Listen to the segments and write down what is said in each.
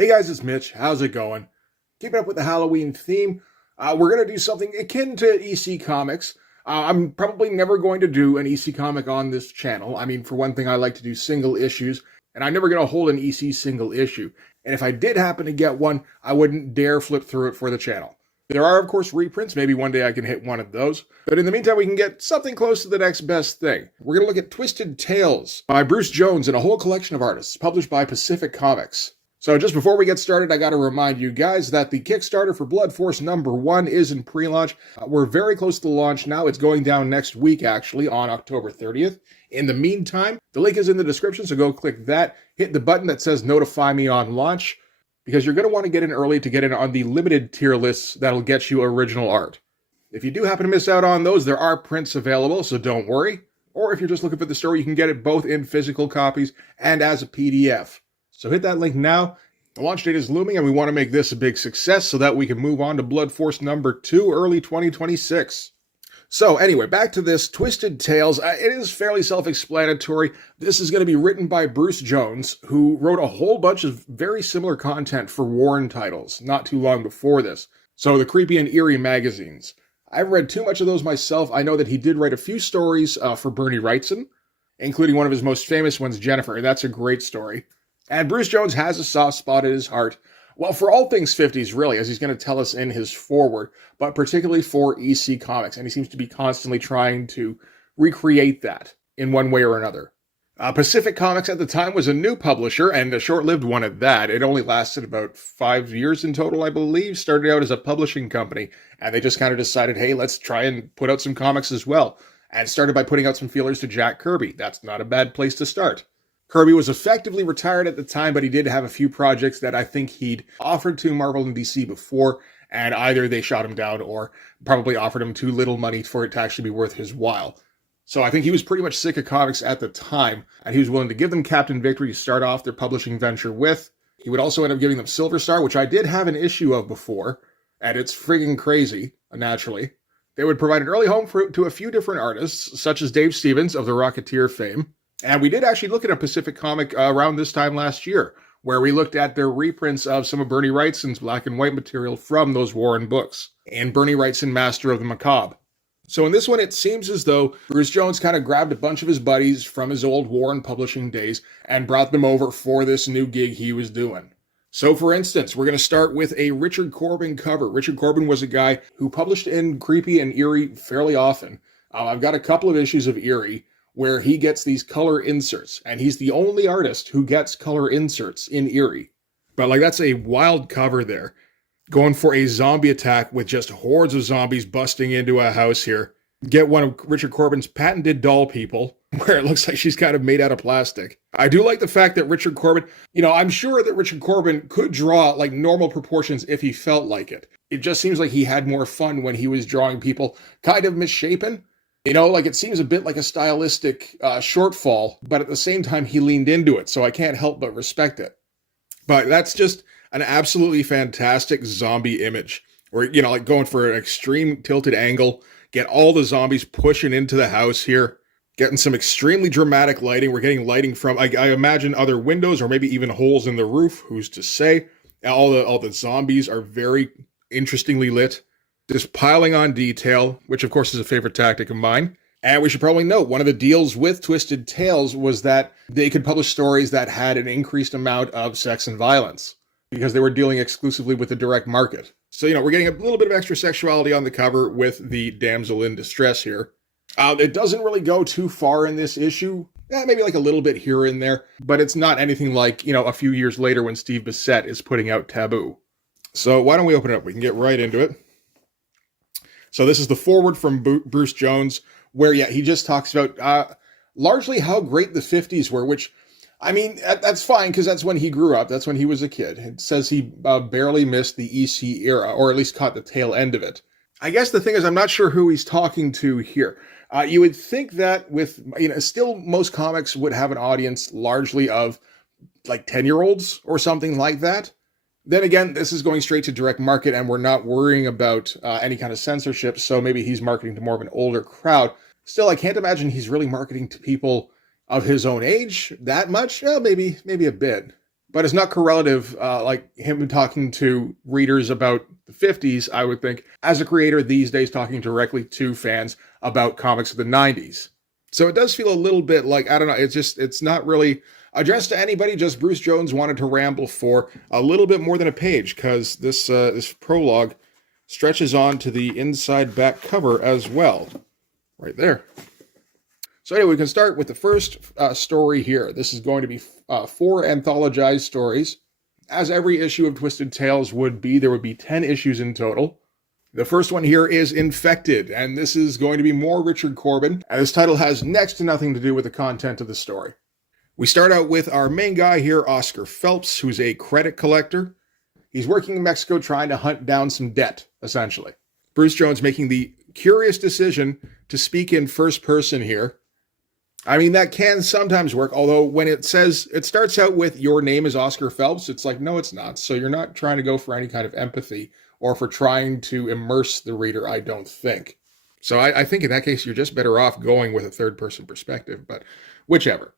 Hey guys, it's Mitch. How's it going? Keeping up with the Halloween theme, we're going to do something akin to EC Comics. I'm probably never going to do an EC comic on this channel. I mean, for one thing, I like to do single issues, and I'm never going to hold an EC single issue. And if I did happen to get one, I wouldn't dare flip through it for the channel. There are, of course, reprints. Maybe one day I can hit one of those. But in the meantime, we can get something close to the next best thing. We're going to look at Twisted Tales by Bruce Jones and a whole collection of artists, published by Pacific Comics. So just before we get started, I got to remind you guys that the Kickstarter for Blood Force #1 is in pre-launch. We're very close to launch now. It's going down next week, actually, on October 30th. In the meantime, the link is in the description, so go click that. Hit the button that says notify me on launch, because you're going to want to get in early to get in on the limited tier lists that'll get you original art. If you do happen to miss out on those, there are prints available, so don't worry. Or if you're just looking for the story, you can get it both in physical copies and as a PDF. So hit that link now. The launch date is looming, and we want to make this a big success so that we can move on to Blood Force #2 early 2026. So anyway, back to this Twisted Tales. It is fairly self-explanatory. This is going to be written by Bruce Jones, who wrote a whole bunch of very similar content for Warren titles not too long before this. So the Creepy and Eerie magazines. I've read too much of those myself. I know that he did write a few stories for Bernie Wrightson, including one of his most famous ones, Jennifer. That's a great story. And Bruce Jones has a soft spot in his heart, well, for all things 50s, really, as he's going to tell us in his foreword, but particularly for EC Comics. And he seems to be constantly trying to recreate that in one way or another. Pacific Comics at the time was a new publisher, and a short-lived one at that. It only lasted about 5 years in total, I believe. Started out as a publishing company, and they just kind of decided, hey, let's try and put out some comics as well. And started by putting out some feelers to Jack Kirby. That's not a bad place to start. Kirby was effectively retired at the time, but he did have a few projects that I think he'd offered to Marvel and DC before, and either they shot him down or probably offered him too little money for it to actually be worth his while. So I think he was pretty much sick of comics at the time, and he was willing to give them Captain Victory to start off their publishing venture with. He would also end up giving them Silver Star, which I did have an issue of before, and it's friggin' crazy, naturally. They would provide an early home to a few different artists, such as Dave Stevens of the Rocketeer fame. And we did actually look at a Pacific comic around this time last year, where we looked at their reprints of some of Bernie Wrightson's black and white material from those Warren books, and Bernie Wrightson, Master of the Macabre. So in this one, it seems as though Bruce Jones kind of grabbed a bunch of his buddies from his old Warren publishing days and brought them over for this new gig he was doing. So for instance, we're going to start with a Richard Corbin cover. Richard Corbin was a guy who published in Creepy and Eerie fairly often. I've got a couple of issues of Eerie where he gets these color inserts, and he's the only artist who gets color inserts in Eerie. But like, that's a wild cover there. Going for a zombie attack with just hordes of zombies busting into a house here. Get one of Richard Corbin's patented doll people, where it looks like she's kind of made out of plastic. I do like the fact that Richard Corbin, I'm sure that Richard Corbin could draw like normal proportions if he felt like it. It just seems like he had more fun when he was drawing people kind of misshapen. Like it seems a bit like a stylistic shortfall, but at the same time, he leaned into it, so I can't help but respect it. But that's just an absolutely fantastic zombie image, where, like going for an extreme tilted angle, get all the zombies pushing into the house here, getting some extremely dramatic lighting. We're getting lighting from, I imagine, other windows or maybe even holes in the roof, who's to say. All the zombies are very interestingly lit. Just piling on detail, which of course is a favorite tactic of mine. And we should probably note, one of the deals with Twisted Tales was that they could publish stories that had an increased amount of sex and violence, because they were dealing exclusively with the direct market. So, we're getting a little bit of extra sexuality on the cover with the damsel in distress here. It doesn't really go too far in this issue. Maybe like a little bit here and there, but it's not anything like, a few years later when Steve Bissette is putting out Taboo. So why don't we open it up? We can get right into it. So this is the foreword from Bruce Jones, where, he just talks about largely how great the 50s were, which, I mean, that's fine, because that's when he grew up. That's when he was a kid. It says he barely missed the EC era, or at least caught the tail end of it. I guess the thing is, I'm not sure who he's talking to here. You would think that with, still most comics would have an audience largely of like 10-year-olds or something like that. Then again, this is going straight to direct market, and we're not worrying about any kind of censorship, so maybe he's marketing to more of an older crowd. Still, I can't imagine he's really marketing to people of his own age that much. Maybe a bit. but it's not correlative like him talking to readers about the 50s, I would think, as a creator these days talking directly to fans about comics of the 90s. So it does feel a little bit like, I don't know, it's not really addressed to anybody, just Bruce Jones wanted to ramble for a little bit more than a page, because this prologue stretches on to the inside back cover as well. Right there. So anyway, we can start with the first story here. This is going to be 4 anthologized stories. As every issue of Twisted Tales would be, there would be 10 issues in total. The first one here is Infected, and this is going to be more Richard Corbin, and this title has next to nothing to do with the content of the story. We start out with our main guy here, Oscar Phelps, who's a credit collector. He's working in Mexico trying to hunt down some debt, essentially. Bruce Jones making the curious decision to speak in first person here. I mean, that can sometimes work, although when it says, it starts out with, your name is Oscar Phelps, it's like, no, it's not. So you're not trying to go for any kind of empathy or for trying to immerse the reader, I don't think. So I think in that case, you're just better off going with a third-person perspective, but whichever.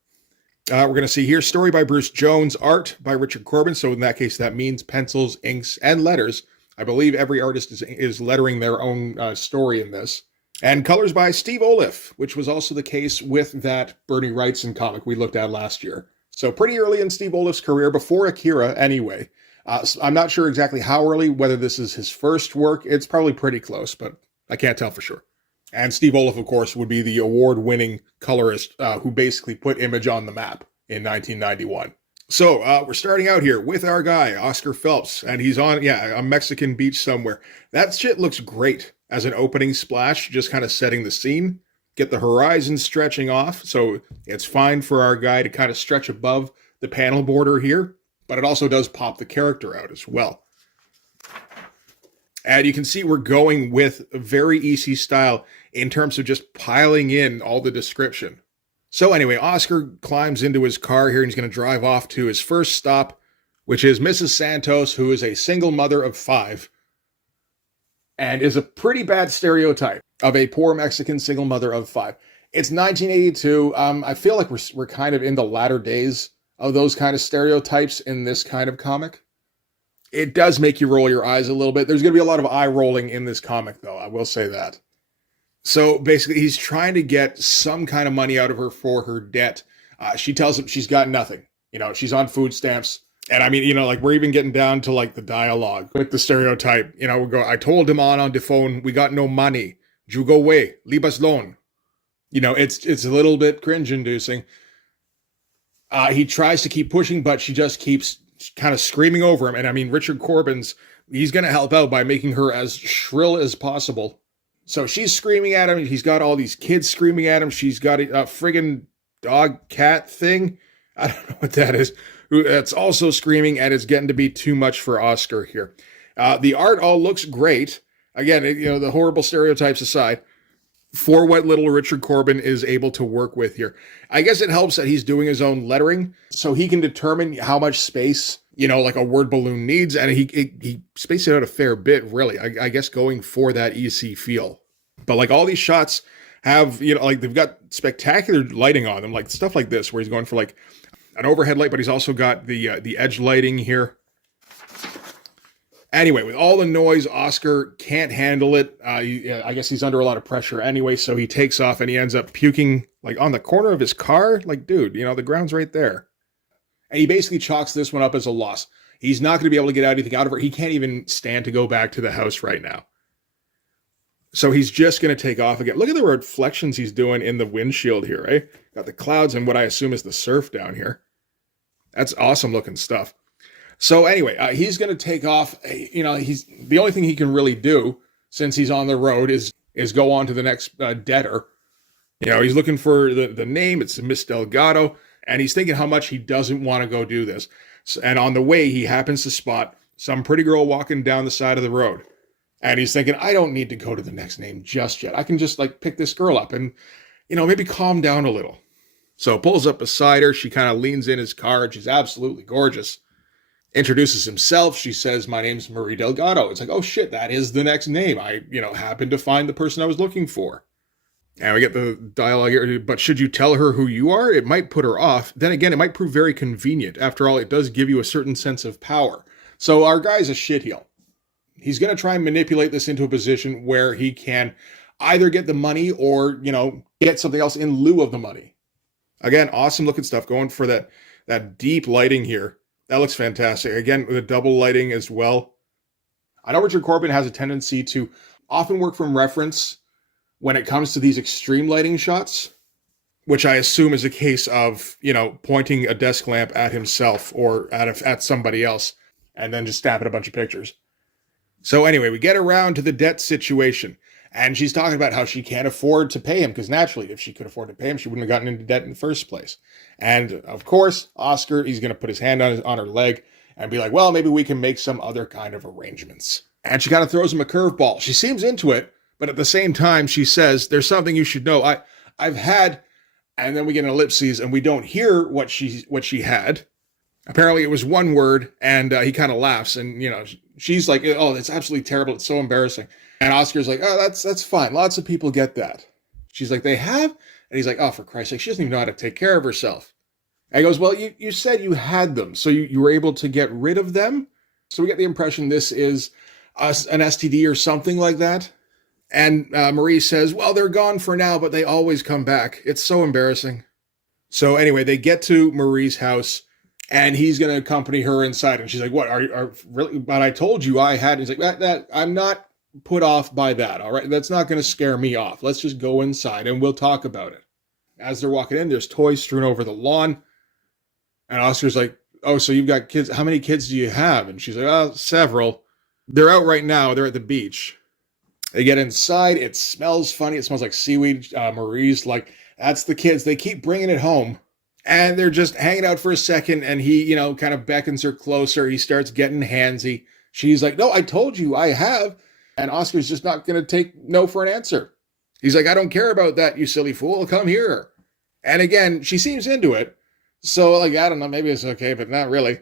We're going to see here, story by Bruce Jones, art by Richard Corbin. So in that case, that means pencils, inks, and letters. I believe every artist is lettering their own story in this. And colors by Steve Oliff, which was also the case with that Bernie Wrightson comic we looked at last year. So pretty early in Steve Oliff's career, before Akira anyway. I'm not sure exactly how early, whether this is his first work. It's probably pretty close, but I can't tell for sure. And Steve Oliff, of course, would be the award-winning colorist who basically put Image on the map in 1991. So we're starting out here with our guy, Oscar Phelps, and he's on, a Mexican beach somewhere. That shit looks great as an opening splash, just kind of setting the scene. Get the horizon stretching off, so it's fine for our guy to kind of stretch above the panel border here, but it also does pop the character out as well. And you can see we're going with a very EC style in terms of just piling in all the description. So anyway, Oscar climbs into his car here and he's going to drive off to his first stop, which is Mrs. Santos, who is a single mother of 5 and is a pretty bad stereotype of a poor Mexican single mother of 5. It's 1982. I feel like we're kind of in the latter days of those kind of stereotypes in this kind of comic. It does make you roll your eyes a little bit. There's going to be a lot of eye rolling in this comic, though. I will say that. So basically, he's trying to get some kind of money out of her for her debt. She tells him she's got nothing. She's on food stamps. And I mean, we're even getting down to the dialogue with the stereotype. We go, I told him on the phone, we got no money. You go away. Leave us alone. It's a little bit cringe inducing. He tries to keep pushing, but she just keeps kind of screaming over him. And I mean, Richard Corbin's, he's going to help out by making her as shrill as possible. So she's screaming at him. He's got all these kids screaming at him. She's got a friggin' dog cat thing. I don't know what that is. That's also screaming, and it's getting to be too much for Oscar here. The art all looks great. Again, the horrible stereotypes aside, for what little Richard Corbin is able to work with here. I guess it helps that he's doing his own lettering, so he can determine how much space, a word balloon needs, and he spaced it out a fair bit, really. I guess going for that EC feel. But all these shots have, they've got spectacular lighting on them, stuff like this, where he's going for an overhead light, but he's also got the edge lighting here. Anyway, with all the noise, Oscar can't handle it. I guess he's under a lot of pressure anyway, so he takes off and he ends up puking on the corner of his car. Dude, the ground's right there. And he basically chalks this one up as a loss. He's not going to be able to get anything out of her. He can't even stand to go back to the house right now. So he's just going to take off again. Look at the reflections he's doing in the windshield here, right? Got the clouds and what I assume is the surf down here. That's awesome looking stuff. So anyway, he's going to take off. He's the only thing he can really do since he's on the road is go on to the next debtor. He's looking for the name. It's Miss Delgado, and he's thinking how much he doesn't want to go do this. And on the way, he happens to spot some pretty girl walking down the side of the road. And he's thinking, I don't need to go to the next name just yet. I can just pick this girl up and, maybe calm down a little. So pulls up beside her. She kind of leans in his car. And she's absolutely gorgeous. Introduces himself. She says, my name's Marie Delgado. It's oh shit, that is the next name. I, happened to find the person I was looking for. And we get the dialogue here, but should you tell her who you are? It might put her off. Then again, it might prove very convenient. After all, it does give you a certain sense of power. So our guy's a shitheel. He's going to try and manipulate this into a position where he can either get the money or, get something else in lieu of the money. Again, awesome looking stuff. Going for that deep lighting here. That looks fantastic. Again, with a double lighting as well. I know Richard Corbin has a tendency to often work from reference when it comes to these extreme lighting shots, which I assume is a case of, pointing a desk lamp at himself or at somebody else and then just snapping a bunch of pictures. So anyway, we get around to the debt situation, and she's talking about how she can't afford to pay him, because naturally, if she could afford to pay him, she wouldn't have gotten into debt in the first place. And of course, Oscar, he's going to put his hand on her leg and be like, well, maybe we can make some other kind of arrangements. And she kind of throws him a curveball. She seems into it, but at the same time, she says, there's something you should know. I've had, and then we get an ellipses, and we don't hear what she had. Apparently, it was one word, and he kind of laughs, and, she's like, oh, it's absolutely terrible. It's so embarrassing. And Oscar's like, oh, that's fine. Lots of people get that. She's like, they have? And he's like, oh, for Christ's sake, she doesn't even know how to take care of herself. And he goes, well, you said you had them, so you were able to get rid of them? So we get the impression this is an STD or something like that. And Marie says, well, they're gone for now, but they always come back. It's so embarrassing. So anyway, they get to Marie's house, and he's going to accompany her inside. And she's like, what, are really? But I told you I had. And he's like, that I'm not put off by that, all right? That's not going to scare me off. Let's just go inside, and we'll talk about it. As they're walking in, there's toys strewn over the lawn. And Oscar's like, oh, so you've got kids. How many kids do you have? And she's like, oh, several. They're out right now. They're at the beach. They get inside. It smells funny. It smells like seaweed. Marie's like, that's the kids. They keep bringing it home. And they're just hanging out for a second. And he, kind of beckons her closer. He starts getting handsy. She's like, no, I told you I have. And Oscar's just not going to take no for an answer. He's like, I don't care about that, you silly fool. Come here. And again, she seems into it. So, I don't know. Maybe it's okay, but not really.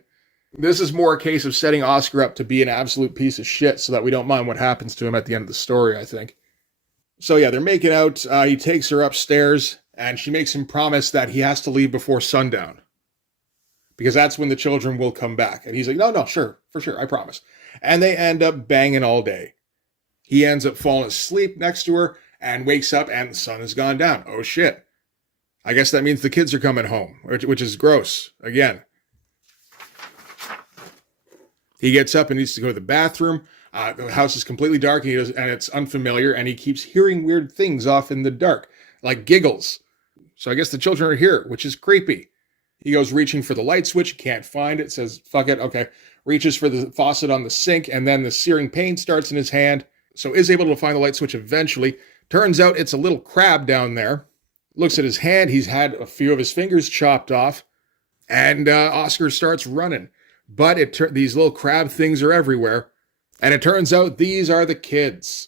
This is more a case of setting Oscar up to be an absolute piece of shit so that we don't mind what happens to him at the end of the story, I think. So yeah, they're making out. He takes her upstairs, and she makes him promise that he has to leave before sundown, because that's when the children will come back. And he's like, no, sure, for sure, I promise. And they end up banging all day. He ends up falling asleep next to her and wakes up, and the sun has gone down. Oh shit. I guess that means the kids are coming home, which is gross. Again. He gets up and needs to go to the bathroom. The house is completely dark, and it's unfamiliar, and he keeps hearing weird things off in the dark, like giggles. So I guess the children are here, which is creepy. He goes reaching for the light switch, can't find it, says, fuck it, okay. Reaches for the faucet on the sink, and then the searing pain starts in his hand, so is able to find the light switch eventually. Turns out it's a little crab down there. Looks at his hand, he's had a few of his fingers chopped off, and Oscar starts running. But these little crab things are everywhere. And it turns out these are the kids.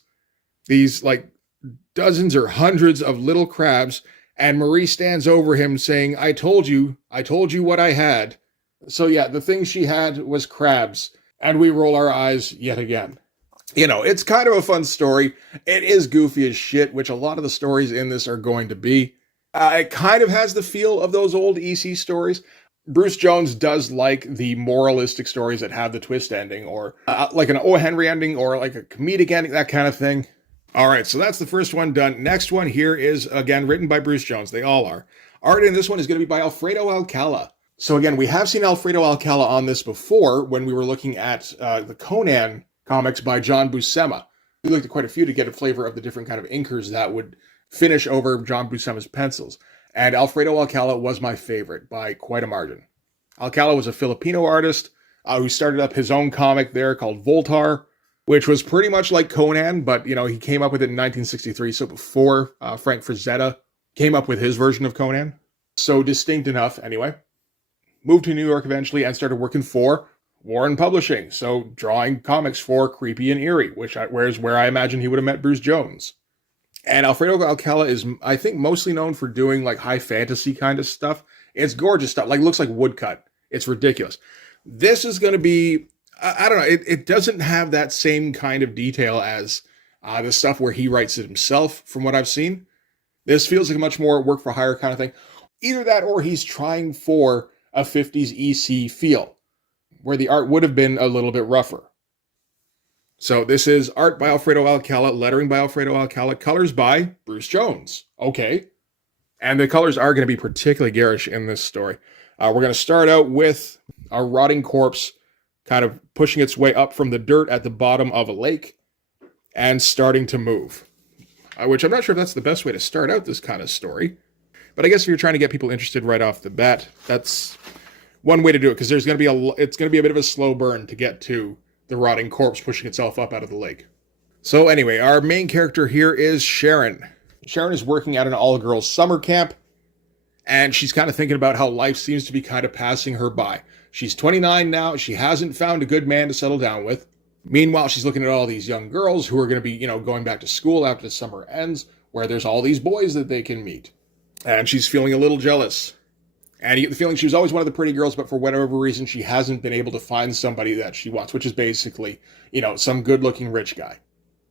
These, dozens or hundreds of little crabs. And Marie stands over him saying, I told you what I had. So yeah, the thing she had was crabs. And we roll our eyes yet again. It's kind of a fun story. It is goofy as shit, which a lot of the stories in this are going to be. It kind of has the feel of those old EC stories. Bruce Jones does like the moralistic stories that have the twist ending, or like an O. Henry ending, or like a comedic ending, that kind of thing. All right, so that's the first one done. Next one here is, again, written by Bruce Jones. They all are. Art in this one is going to be by Alfredo Alcala. So again, we have seen Alfredo Alcala on this before when we were looking at the Conan comics by John Buscema. We looked at quite a few to get a flavor of the different kind of inkers that would finish over John Buscema's pencils. And Alfredo Alcala was my favorite by quite a margin. Alcala was a Filipino artist who started up his own comic there called Voltar, which was pretty much like Conan, but, he came up with it in 1963, so before Frank Frazetta came up with his version of Conan. So distinct enough, anyway. Moved to New York eventually and started working for Warren Publishing, so drawing comics for Creepy and Eerie, whereas where I imagine he would have met Bruce Jones. And Alfredo Alcala is, I think, mostly known for doing high fantasy kind of stuff. It's gorgeous stuff. Looks like woodcut. It's ridiculous. This is going to be, I don't know, it doesn't have that same kind of detail as the stuff where he writes it himself, from what I've seen. This feels like a much more work for hire kind of thing. Either that or he's trying for a 50s EC feel, where the art would have been a little bit rougher. So this is art by Alfredo Alcala, lettering by Alfredo Alcala, colors by Bruce Jones. Okay. And the colors are going to be particularly garish in this story. We're going to start out with a rotting corpse kind of pushing its way up from the dirt at the bottom of a lake and starting to move. Which I'm not sure if that's the best way to start out this kind of story. But I guess if you're trying to get people interested right off the bat, that's one way to do it, because it's going to be a bit of a slow burn to get to the rotting corpse pushing itself up out of the lake. So anyway, our main character here is Sharon. Sharon is working at an all-girls summer camp, and she's kind of thinking about how life seems to be kind of passing her by. She's 29 now. She hasn't found a good man to settle down with. Meanwhile, she's looking at all these young girls who are going to be, going back to school after the summer ends, where there's all these boys that they can meet. And she's feeling a little jealous. And you get the feeling she was always one of the pretty girls, but for whatever reason, she hasn't been able to find somebody that she wants, which is basically, some good-looking rich guy.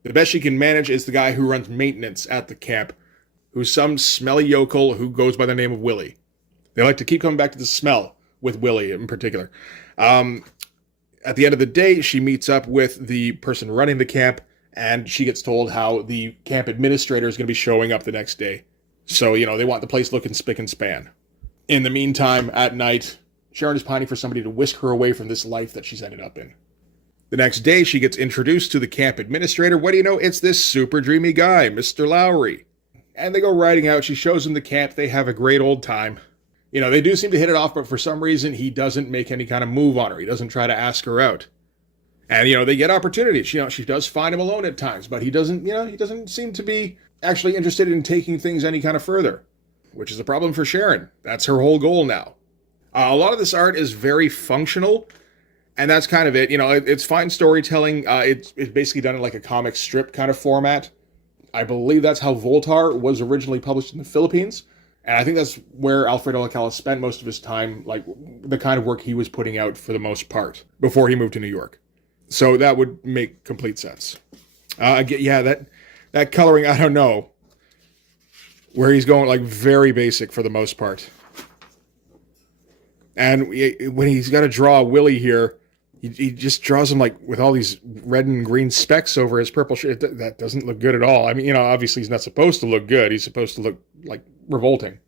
The best she can manage is the guy who runs maintenance at the camp, who's some smelly yokel who goes by the name of Willie. They like to keep coming back to the smell with Willie in particular. At the end of the day, she meets up with the person running the camp, and she gets told how the camp administrator is going to be showing up the next day. So, they want the place looking spick and span. In the meantime, at night, Sharon is pining for somebody to whisk her away from this life that she's ended up in. The next day, she gets introduced to the camp administrator. What do you know? It's this super dreamy guy, Mr. Lowry. And they go riding out. She shows him the camp. They have a great old time. They do seem to hit it off, but for some reason, he doesn't make any kind of move on her. He doesn't try to ask her out. And, they get opportunities. She does find him alone at times, but he doesn't seem to be actually interested in taking things any kind of further, which is a problem for Sharon. That's her whole goal now. A lot of this art is very functional, and that's kind of it. It's fine storytelling. It's basically done in like a comic strip kind of format. I believe that's how Voltar was originally published in the Philippines. And I think that's where Alfredo Alcala spent most of his time, like the kind of work he was putting out for the most part before he moved to New York. So that would make complete sense. That coloring, I don't know, where he's going like very basic for the most part. And when he's got to draw Willie here, he just draws him like with all these red and green specks over his purple shirt. That doesn't look good at all. I mean, obviously he's not supposed to look good. He's supposed to look like revolting.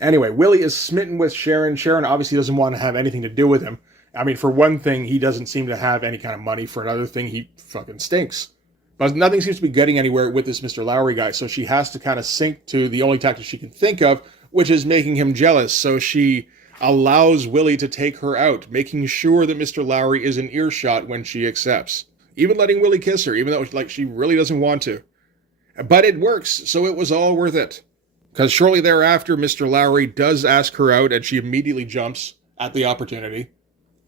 Anyway, Willie is smitten with Sharon. Sharon obviously doesn't want to have anything to do with him. I mean, for one thing, he doesn't seem to have any kind of money. For another thing, he fucking stinks. But nothing seems to be getting anywhere with this Mr. Lowry guy, so she has to kind of sink to the only tactic she can think of, which is making him jealous. So she allows Willie to take her out, making sure that Mr. Lowry is in earshot when she accepts. Even letting Willie kiss her, even though she really doesn't want to. But it works, so it was all worth it. Because shortly thereafter, Mr. Lowry does ask her out, and she immediately jumps at the opportunity.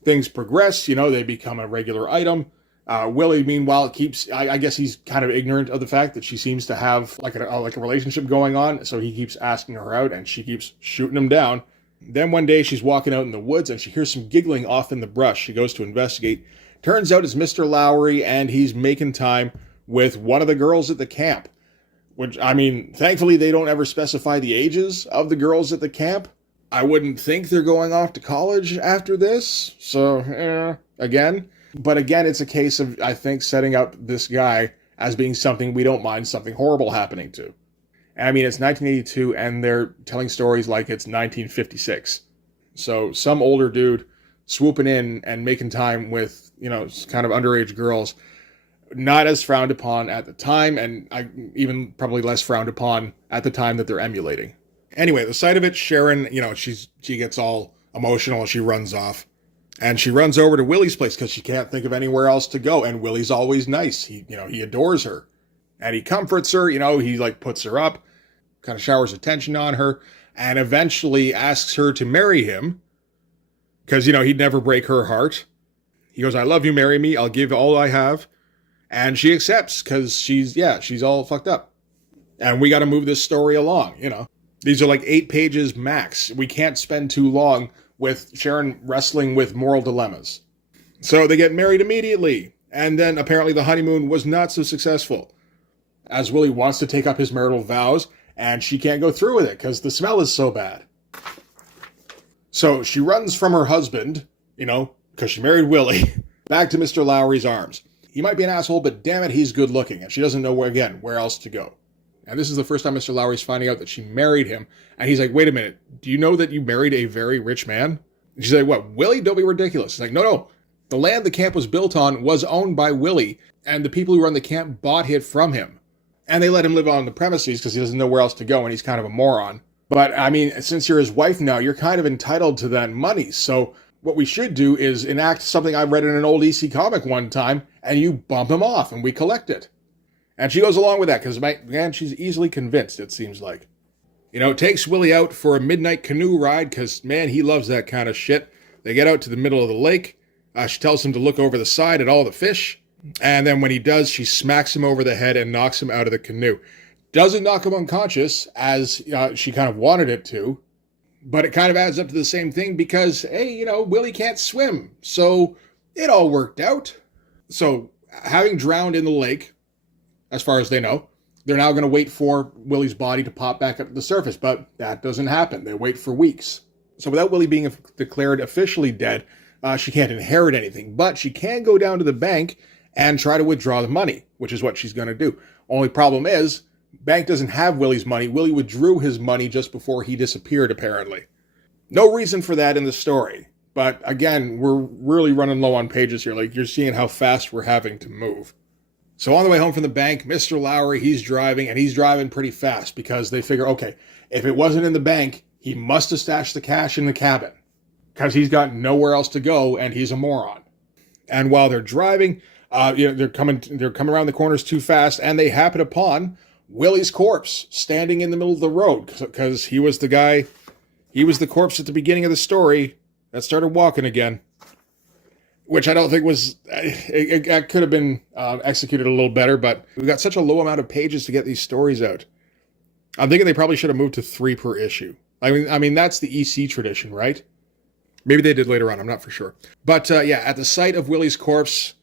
Things progress, they become a regular item. Willie, meanwhile, I guess he's kind of ignorant of the fact that she seems to have like a relationship going on, so he keeps asking her out, and she keeps shooting him down. Then one day she's walking out in the woods, and she hears some giggling off in the brush. She goes to investigate. Turns out it's Mr. Lowry, and he's making time with one of the girls at the camp. Which, I mean, thankfully they don't ever specify the ages of the girls at the camp. I wouldn't think they're going off to college after this, so, again. But again, it's a case of, I think, setting up this guy as being something we don't mind something horrible happening to. I mean, it's 1982, and they're telling stories like it's 1956. So some older dude swooping in and making time with, kind of underage girls, not as frowned upon at the time, and even probably less frowned upon at the time that they're emulating. Anyway, the sight of it, Sharon, she gets all emotional and she runs off. And she runs over to Willie's place because she can't think of anywhere else to go. And Willie's always nice. He adores her. And he comforts her, he puts her up, kind of showers attention on her, and eventually asks her to marry him. Because, he'd never break her heart. He goes, "I love you, marry me, I'll give all I have." And she accepts because she's all fucked up. And we got to move this story along, These are like 8 pages max. We can't spend too long with Sharon wrestling with moral dilemmas. So they get married immediately, and then apparently the honeymoon was not so successful, as Willie wants to take up his marital vows, and she can't go through with it because the smell is so bad. So she runs from her husband, because she married Willie, back to Mr. Lowry's arms. He might be an asshole, but damn it, he's good looking, and she doesn't know where else to go. And this is the first time Mr. Lowry's finding out that she married him, and he's like, wait a minute, do you know that you married a very rich man? And she's like, what, Willie? Don't be ridiculous. He's like, no. The land the camp was built on was owned by Willie, and the people who run the camp bought it from him. And they let him live on the premises because he doesn't know where else to go, and he's kind of a moron. But, since you're his wife now, you're kind of entitled to that money. So what we should do is enact something I read in an old EC comic one time, and you bump him off, and we collect it. And she goes along with that, because, man, she's easily convinced, it seems like. Takes Willie out for a midnight canoe ride, because, man, he loves that kind of shit. They get out to the middle of the lake. She tells him to look over the side at all the fish. And then when he does, she smacks him over the head and knocks him out of the canoe. Doesn't knock him unconscious, as she kind of wanted it to. But it kind of adds up to the same thing because, hey, Willie can't swim. So it all worked out. So having drowned in the lake, as far as they know, they're now going to wait for Willie's body to pop back up to the surface. But that doesn't happen. They wait for weeks. So without Willie being declared officially dead, she can't inherit anything. But she can go down to the bank and try to withdraw the money, which is what she's going to do. Only problem is, bank doesn't have Willie's money. Willie withdrew his money just before he disappeared, apparently. No reason for that in the story. But again, we're really running low on pages here. Like, you're seeing how fast we're having to move. So on the way home from the bank, Mr. Lowry, he's driving, and he's driving pretty fast because they figure, okay, if it wasn't in the bank, he must have stashed the cash in the cabin because he's got nowhere else to go, and he's a moron. And while they're driving, they're coming around the corners too fast, and they happen upon Willie's corpse standing in the middle of the road because he was the corpse at the beginning of the story that started walking again. Which I don't think was, it could have been executed a little better, but we've got such a low amount of pages to get these stories out. I'm thinking they probably should have moved to 3 per issue. I mean that's the EC tradition, right? Maybe they did later on, I'm not for sure. But at the sight of Willie's corpse,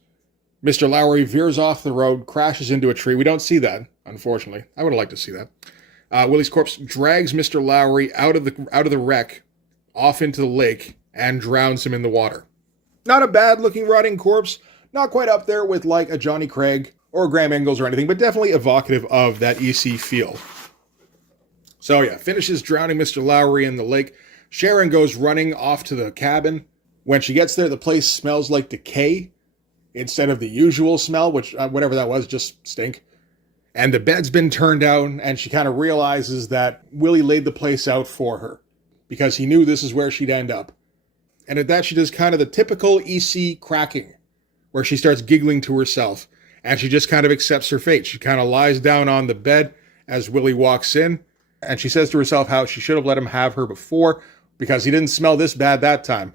Mr. Lowry veers off the road, crashes into a tree. We don't see that, unfortunately. I would have liked to see that. Willie's corpse drags Mr. Lowry out of the wreck, off into the lake, and drowns him in the water. Not a bad-looking rotting corpse. Not quite up there with, like, a Johnny Craig or Graham Ingalls or anything, but definitely evocative of that EC feel. So, finishes drowning Mr. Lowry in the lake. Sharon goes running off to the cabin. When she gets there, the place smells like decay instead of the usual smell, which, whatever that was, just stink. And the bed's been turned down, and she kind of realizes that Willie laid the place out for her because he knew this is where she'd end up. And at that, she does kind of the typical EC cracking, where she starts giggling to herself, and she just kind of accepts her fate. She kind of lies down on the bed as Willie walks in, and she says to herself how she should have let him have her before, because he didn't smell this bad that time.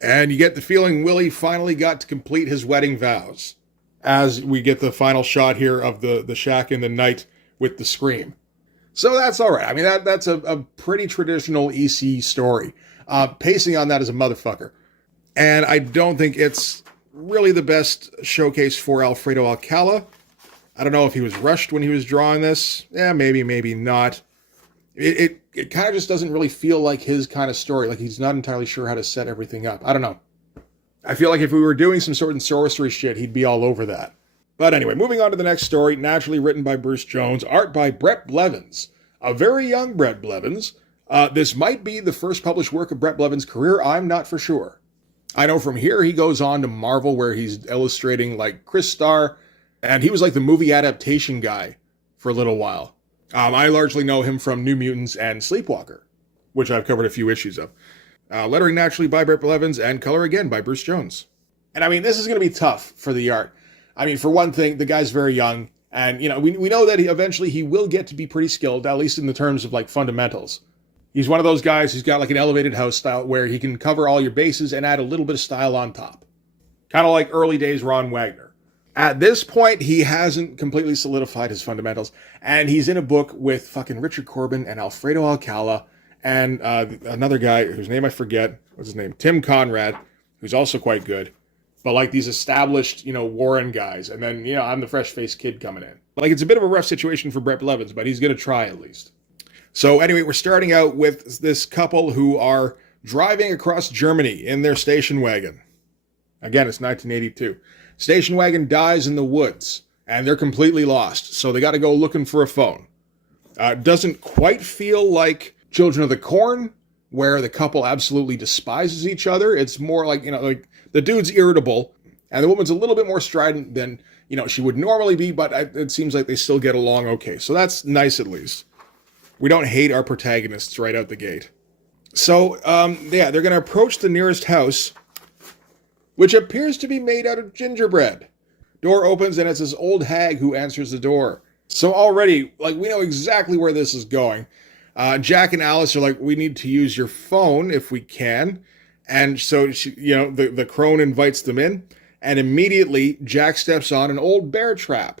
And you get the feeling Willie finally got to complete his wedding vows, as we get the final shot here of the shack in the night with the scream. So that's all right. I mean, that's a pretty traditional EC story. Pacing on that is a motherfucker. And I don't think it's really the best showcase for Alfredo Alcala. I don't know if he was rushed when he was drawing this. Yeah, maybe not. It kind of just doesn't really feel like his kind of story. Like he's not entirely sure how to set everything up. I don't know. I feel like if we were doing some sword and sorcery shit, he'd be all over that. But anyway, moving on to the next story, naturally written by Bruce Jones, art by Brett Blevins. A very young Brett Blevins. This might be the first published work of Brett Blevins' career. I'm not for sure. I know from here he goes on to Marvel, where he's illustrating like Chris Starr, and he was like the movie adaptation guy for a little while. I largely know him from New Mutants and Sleepwalker, which I've covered a few issues of. Lettering naturally by Brett Blevins, and color again by Bruce Jones. And I mean, this is going to be tough for the art. I mean, for one thing, the guy's very young, and we know that eventually he will get to be pretty skilled, at least in the terms of like fundamentals. He's one of those guys who's got like an elevated house style where he can cover all your bases and add a little bit of style on top. Kind of like early days Ron Wagner. At this point, he hasn't completely solidified his fundamentals, and he's in a book with fucking Richard Corbin and Alfredo Alcala and another guy whose name I forget. What's his name? Tim Conrad, who's also quite good. But like these established, Warren guys, and then, I'm the fresh-faced kid coming in. Like, it's a bit of a rough situation for Brett Blevins, but he's going to try at least. So anyway, we're starting out with this couple who are driving across Germany in their station wagon. Again, it's 1982. Station wagon dies in the woods, and they're completely lost. So they got to go looking for a phone. Doesn't quite feel like Children of the Corn, where the couple absolutely despises each other. It's more like, like the dude's irritable, and the woman's a little bit more strident than, she would normally be, but it seems like they still get along okay. So that's nice at least. We don't hate our protagonists right out the gate. So, they're going to approach the nearest house, which appears to be made out of gingerbread. Door opens, and it's this old hag who answers the door. So already, we know exactly where this is going. Jack and Alice are like, we need to use your phone if we can. And so, the crone invites them in. And immediately, Jack steps on an old bear trap.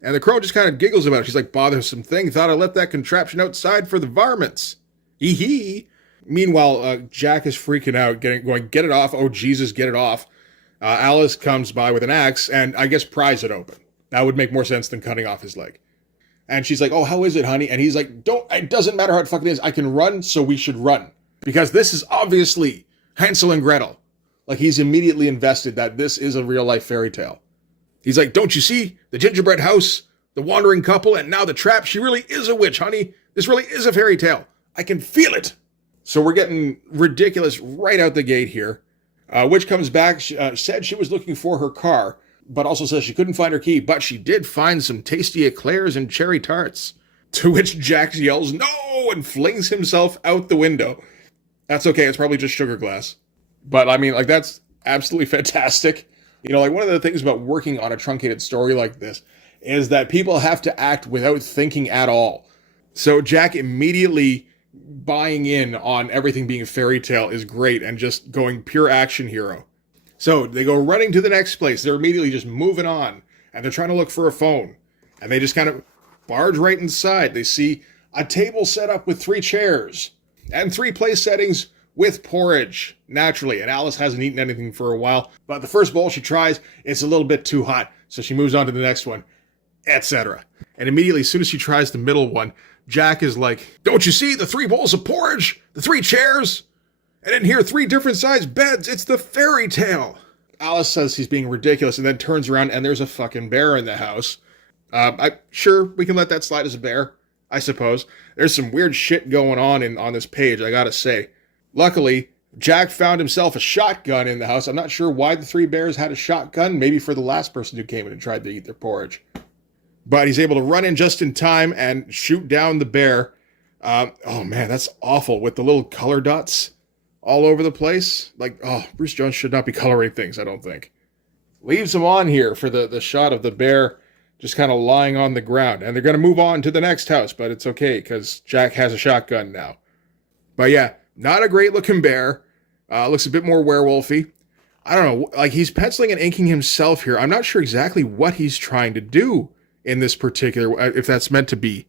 And the crone just kind of giggles about it. She's like, bothersome thing. Thought I left that contraption outside for the varmints. Hee. Meanwhile, Jack is freaking out, going, get it off. Oh, Jesus, get it off. Alice comes by with an axe and I guess pries it open. That would make more sense than cutting off his leg. And she's like, oh, how is it, honey? And he's like, it doesn't matter how it fucking is. I can run, so we should run. Because this is obviously Hansel and Gretel. He's immediately invested that this is a real-life fairy tale. He's like, don't you see? The gingerbread house, the wandering couple, and now the trap. She really is a witch, honey. This really is a fairy tale. I can feel it. So we're getting ridiculous right out the gate here. Witch comes back, said she was looking for her car, but also says she couldn't find her key, but she did find some tasty eclairs and cherry tarts. To which Jack yells, no, and flings himself out the window. That's okay, it's probably just sugar glass. But that's absolutely fantastic. One of the things about working on a truncated story like this is that people have to act without thinking at all. So Jack immediately buying in on everything being a fairy tale is great and just going pure action hero. So they go running to the next place. They're immediately just moving on and they're trying to look for a phone. And they just kind of barge right inside. They see a table set up with 3 chairs and 3 place settings with porridge, naturally. And Alice hasn't eaten anything for a while, but the first bowl she tries, it's a little bit too hot. So she moves on to the next one, etc. And immediately, as soon as she tries the middle one, Jack is like, don't you see the 3 bowls of porridge? The 3 chairs? And in here, 3 different sized beds. It's the fairy tale. Alice says he's being ridiculous and then turns around and there's a fucking bear in the house. Sure, we can let that slide as a bear, I suppose. There's some weird shit going on this page, I gotta say. Luckily, Jack found himself a shotgun in the house. I'm not sure why the 3 bears had a shotgun. Maybe for the last person who came in and tried to eat their porridge. But he's able to run in just in time and shoot down the bear. Oh man, that's awful with the little color dots all over the place. Bruce Jones should not be coloring things, I don't think. Leaves him on here for the shot of the bear just kind of lying on the ground. And they're going to move on to the next house, but it's okay because Jack has a shotgun now. But yeah, not a great looking bear. Looks a bit more werewolfy. I don't know, he's penciling and inking himself here. I'm not sure exactly what he's trying to do in this particular, if that's meant to be.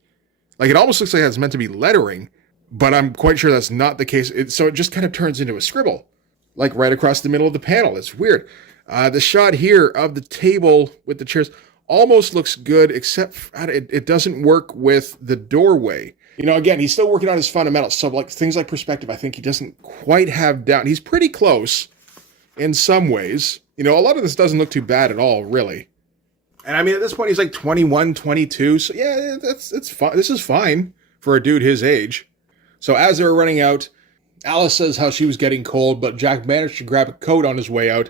It almost looks like that's meant to be lettering, but I'm quite sure that's not the case. So it just kind of turns into a scribble, right across the middle of the panel. It's weird. The shot here of the table with the chairs almost looks good, except it doesn't work with the doorway. Again, he's still working on his fundamentals. So things like perspective, I think he doesn't quite have down. He's pretty close in some ways. A lot of this doesn't look too bad at all, really. And at this point, he's 21, 22. So yeah, it's fine. This is fine for a dude his age. So as they're running out, Alice says how she was getting cold, but Jack managed to grab a coat on his way out.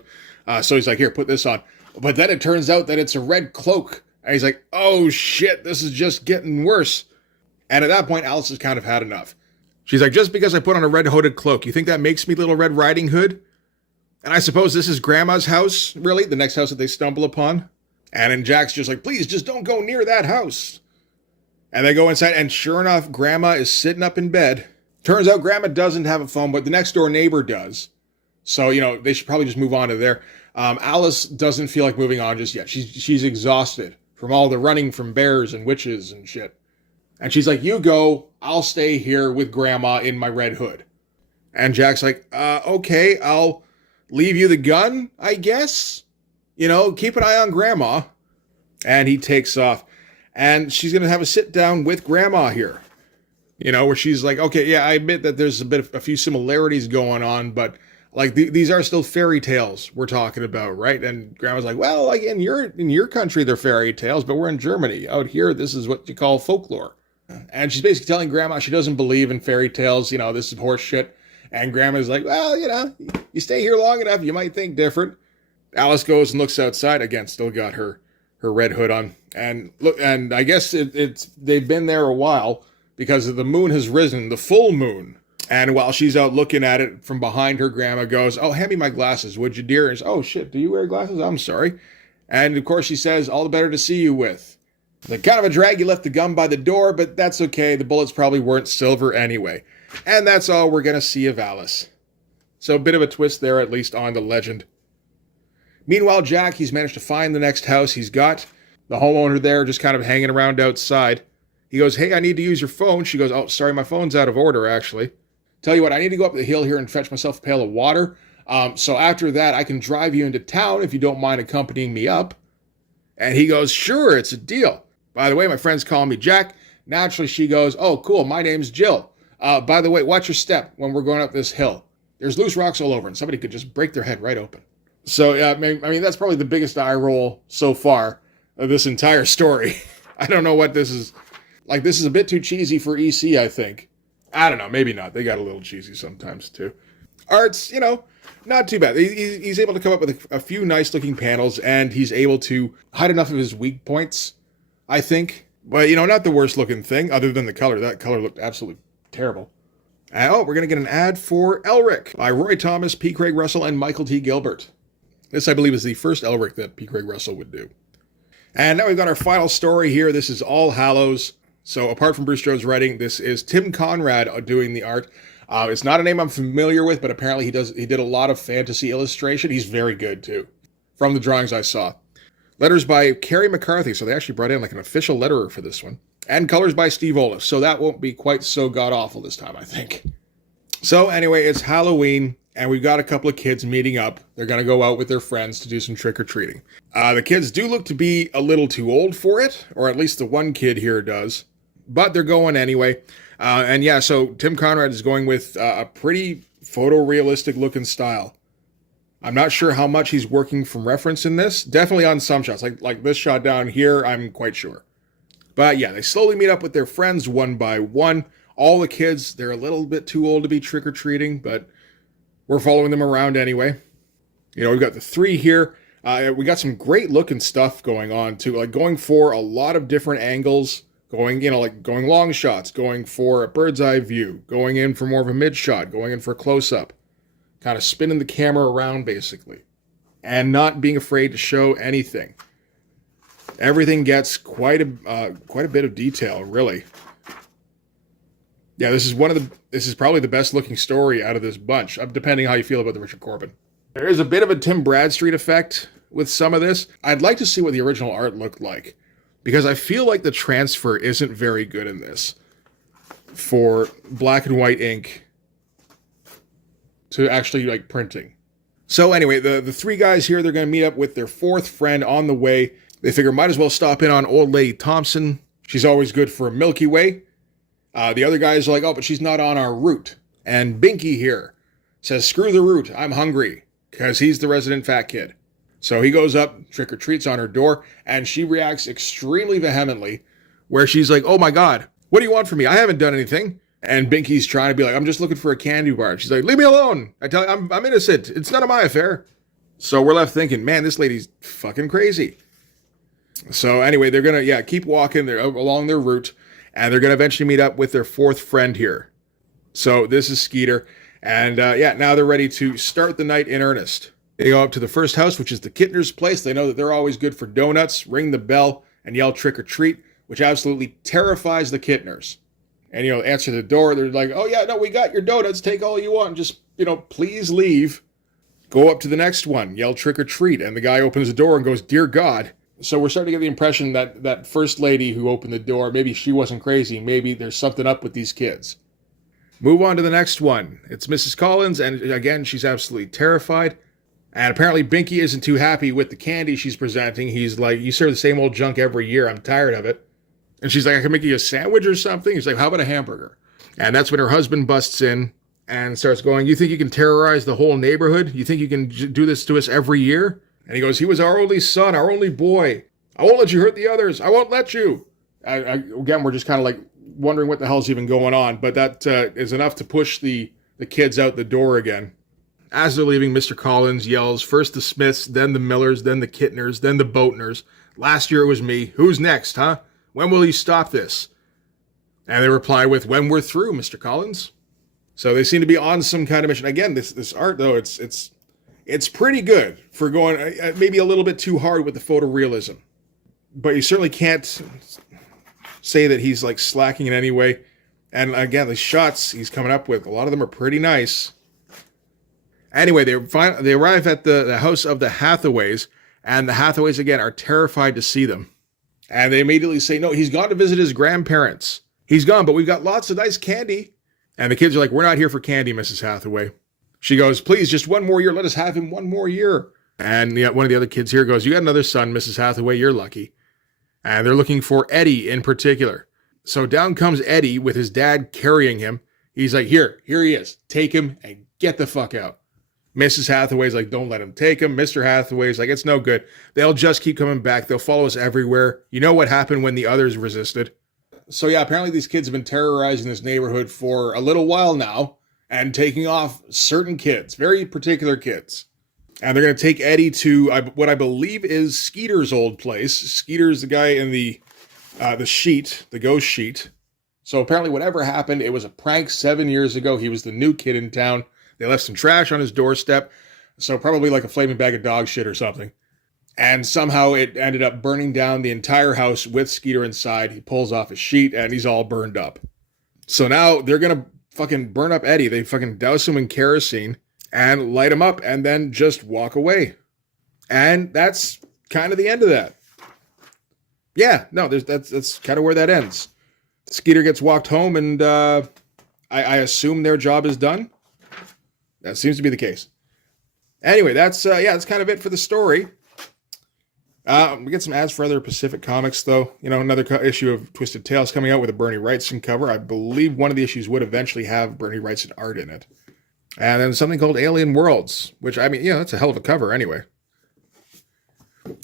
So he's like, here, put this on. But then it turns out that it's a red cloak. And he's like, oh shit, this is just getting worse. And at that point, Alice has kind of had enough. She's like, just because I put on a red hooded cloak, you think that makes me Little Red Riding Hood? And I suppose this is Grandma's house, really? The next house that they stumble upon? And then Jack's just like, please, just don't go near that house. And they go inside, and sure enough, Grandma is sitting up in bed. Turns out Grandma doesn't have a phone, but the next door neighbor does. So, they should probably just move on to there. Alice doesn't feel like moving on just yet. She's exhausted from all the running from bears and witches and shit. And she's like, you go, I'll stay here with Grandma in my red hood. And Jack's like, okay, I'll leave you the gun, I guess. Keep an eye on Grandma. And he takes off. And she's going to have a sit down with Grandma here. Where she's like, okay, yeah, I admit that there's a few similarities going on, but like these are still fairy tales we're talking about, right? And Grandma's like, well, like in your country they're fairy tales, but we're in Germany. Out here, this is what you call folklore. And she's basically telling Grandma she doesn't believe in fairy tales. This is horse shit. And Grandma's like, well, you stay here long enough, you might think different. Alice goes and looks outside again, still got her red hood on, and look, and I guess they've been there a while because the moon has risen, the full moon. And while she's out looking at it from behind her, Grandma goes, oh, hand me my glasses, would you, dear? And she's, oh, shit, do you wear glasses? I'm sorry. And, of course, she says, all the better to see you with. Like, kind of a drag, you left the gum by the door, but that's okay. The bullets probably weren't silver anyway. And that's all we're going to see of Alice. So a bit of a twist there, at least, on the legend. Meanwhile, Jack, he's managed to find the next house. He's got the homeowner there just kind of hanging around outside. He goes, hey, I need to use your phone. She goes, oh, sorry, my phone's out of order, actually. Tell you what, I need to go up the hill here and fetch myself a pail of water. So after that, I can drive you into town if you don't mind accompanying me up. And he goes, sure, it's a deal. By the way, my friends call me Jack. Naturally, she goes, oh, cool, my name's Jill. By the way, watch your step when we're going up this hill. There's loose rocks all over, and somebody could just break their head right open. So, yeah, I mean, that's probably the biggest eye roll so far of this entire story. I don't know what this is. Like, this is a bit too cheesy for EC, I think. I don't know, maybe not. They got a little cheesy sometimes, too. Art's, not too bad. He's able to come up with a few nice-looking panels, and he's able to hide enough of his weak points, I think. But, not the worst-looking thing, other than the color. That color looked absolutely terrible. We're going to get an ad for Elric by Roy Thomas, P. Craig Russell, and Michael T. Gilbert. This, I believe, is the first Elric that P. Craig Russell would do. And now we've got our final story here. This is All Hallows. So apart from Bruce Jones writing, this is Tim Conrad doing the art. It's not a name I'm familiar with, but apparently he did a lot of fantasy illustration. He's very good, too, from the drawings I saw. Letters by Carrie McCarthy, so they actually brought in like an official letterer for this one. And colors by Steve Olaf, so that won't be quite so god-awful this time, I think. So anyway, it's Halloween, and we've got a couple of kids meeting up. They're going to go out with their friends to do some trick-or-treating. The kids do look to be a little too old for it, or at least the one kid here does. But they're going anyway. And yeah, so Tim Conrad is going with a pretty photorealistic looking style. I'm not sure how much he's working from reference in this. Definitely on some shots. Like this shot down here, I'm quite sure. But yeah, they slowly meet up with their friends one by one. All the kids, they're a little bit too old to be trick-or-treating, but we're following them around anyway. We've got the three here. We got some great looking stuff going on too. Like going for a lot of different angles. Going long shots, going for a bird's eye view, going in for more of a mid shot, going in for a close up, kind of spinning the camera around basically, and not being afraid to show anything. Everything gets quite a bit of detail, really. Yeah, this is probably the best looking story out of this bunch, depending how you feel about the Richard Corbin. There is a bit of a Tim Bradstreet effect with some of this. I'd like to see what the original art looked like, because I feel like the transfer isn't very good in this for black and white ink to actually like printing. So anyway, the three guys here, they're going to meet up with their fourth friend on the way. They figure might as well stop in on Old Lady Thompson. She's always good for a Milky Way. The other guys are like, oh, but she's not on our route. And Binky here says, screw the route, I'm hungry, because he's the resident fat kid. So he goes up, trick-or-treats on her door, and she reacts extremely vehemently, where she's like, oh my God, what do you want from me? I haven't done anything. And Binky's trying to be like, I'm just looking for a candy bar. She's like, leave me alone. I tell you, I'm innocent. It's none of my affair. So we're left thinking, man, this lady's fucking crazy. So anyway, they're going to, keep walking along their route, and they're going to eventually meet up with their fourth friend here. So this is Skeeter. And now they're ready to start the night in earnest. They go up to the first house, which is the Kittner's place. They know that they're always good for donuts, ring the bell, and yell trick or treat, which absolutely terrifies the Kittners. And, answer the door. They're like, oh yeah, no, we got your donuts. Take all you want. Just, please leave. Go up to the next one, yell trick or treat. And the guy opens the door and goes, dear God. So we're starting to get the impression that that first lady who opened the door, maybe she wasn't crazy. Maybe there's something up with these kids. Move on to the next one. It's Mrs. Collins. And again, she's absolutely terrified. And apparently Binky isn't too happy with the candy she's presenting. He's like, you serve the same old junk every year. I'm tired of it. And she's like, I can make you a sandwich or something. He's like, how about a hamburger? And that's when her husband busts in and starts going, "You think you can terrorize the whole neighborhood? You think you can do this to us every year?" And he goes, "He was our only son, our only boy. I won't let you hurt the others. I won't let you." Again, we're just kind of like wondering what the hell's even going on. But that is enough to push the kids out the door again. As they're leaving, Mr. Collins yells, first the Smiths, then the Millers, then the Kittners, then the Boatners. "Last year it was me. Who's next, huh? When will you stop this?" And they reply with, "When we're through, Mr. Collins." So they seem to be on some kind of mission. Again, this art, though, it's pretty good for going maybe a little bit too hard with the photorealism. But you certainly can't say that he's like slacking in any way. And again, the shots he's coming up with, a lot of them are pretty nice. Anyway, they arrive at the house of the Hathaways, and the Hathaways, again, are terrified to see them. And they immediately say, "No, he's gone to visit his grandparents. He's gone, but we've got lots of nice candy." And the kids are like, "We're not here for candy, Mrs. Hathaway." She goes, "Please, just one more year. Let us have him one more year." And one of the other kids here goes, "You got another son, Mrs. Hathaway. You're lucky." And they're looking for Eddie in particular. So down comes Eddie with his dad carrying him. He's like, here he is. Take him and get the fuck out." Mrs. Hathaway's like, "Don't let him take him." Mr. Hathaway's like, "It's no good. They'll just keep coming back. They'll follow us everywhere. You know what happened when the others resisted." So yeah, apparently these kids have been terrorizing this neighborhood for a little while now and taking off certain kids, very particular kids. And they're going to take Eddie to what I believe is Skeeter's old place. Skeeter's the guy in the sheet, the ghost sheet. So apparently whatever happened, it was a prank 7 years ago. He was the new kid in town. They left some trash on his doorstep. So probably like a flaming bag of dog shit or something. And somehow it ended up burning down the entire house with Skeeter inside. He pulls off his sheet and he's all burned up. So now they're going to fucking burn up Eddie. They fucking douse him in kerosene and light him up and then just walk away. And that's kind of the end of that. Yeah, no, that's kind of where that ends. Skeeter gets walked home and I assume their job is done. That seems to be the case. Anyway, that's kind of it for the story. We get some ads for other Pacific comics, though. Another issue of Twisted Tales coming out with a Bernie Wrightson cover. I believe one of the issues would eventually have Bernie Wrightson art in it. And then something called Alien Worlds, which, that's a hell of a cover anyway.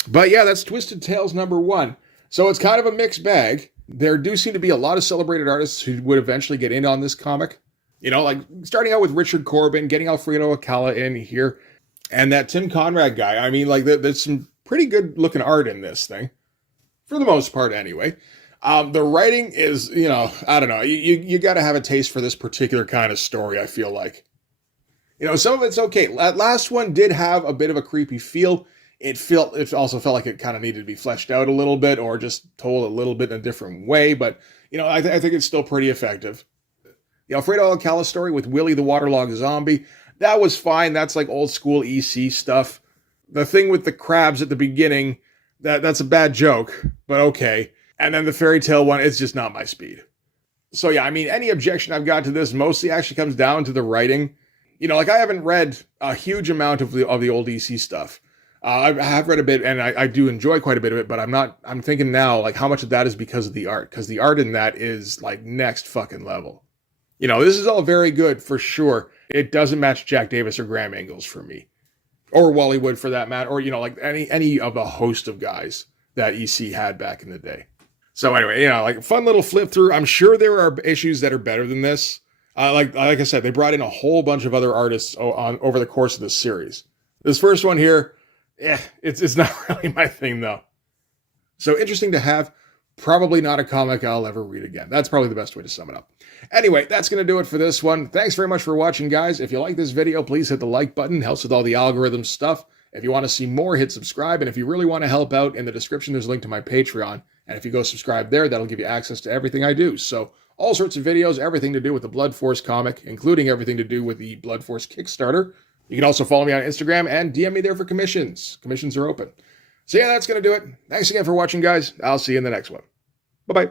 But yeah, that's Twisted Tales #1. So it's kind of a mixed bag. There do seem to be a lot of celebrated artists who would eventually get in on this comic. Like starting out with Richard Corbin, getting Alfredo Akala in here, and that Tim Conrad guy. There's some pretty good looking art in this thing, for the most part anyway. The writing is, I don't know. You got to have a taste for this particular kind of story, I feel like. Some of it's okay. That last one did have a bit of a creepy feel. It also felt like it kind of needed to be fleshed out a little bit or just told a little bit in a different way. But, I think it's still pretty effective. The Alfredo Alcala story with Willie the Waterlogged Zombie, that was fine. That's like old school EC stuff. The thing with the crabs at the beginning, that's a bad joke, but okay. And then the fairy tale one, it's just not my speed. So yeah, any objection I've got to this mostly actually comes down to the writing. I haven't read a huge amount of the old EC stuff. I have read a bit, and I do enjoy quite a bit of it, but I'm thinking now, like, how much of that is because of the art? Because the art in that is, like, next fucking level. This is all very good, for sure. It doesn't match Jack Davis or Graham Ingles for me. Or Wally Wood, for that matter. Or, like, any of a host of guys that EC had back in the day. So anyway, like, a fun little flip through. I'm sure there are issues that are better than this. Like I said, they brought in a whole bunch of other artists over the course of this series. This first one here, it's not really my thing, though. So interesting to have. Probably not a comic I'll ever read again. That's probably the best way to sum it up. Anyway, that's going to do it for this one. Thanks very much for watching, guys. If you like this video, please hit the like button. Helps with all the algorithm stuff. If you want to see more, hit subscribe. And if you really want to help out, in the description, there's a link to my Patreon. And if you go subscribe there, that'll give you access to everything I do. So all sorts of videos, everything to do with the Blood Force comic, including everything to do with the Blood Force Kickstarter. You can also follow me on Instagram and DM me there for commissions. Commissions are open. So yeah, that's going to do it. Thanks again for watching, guys. I'll see you in the next one. Bye-bye.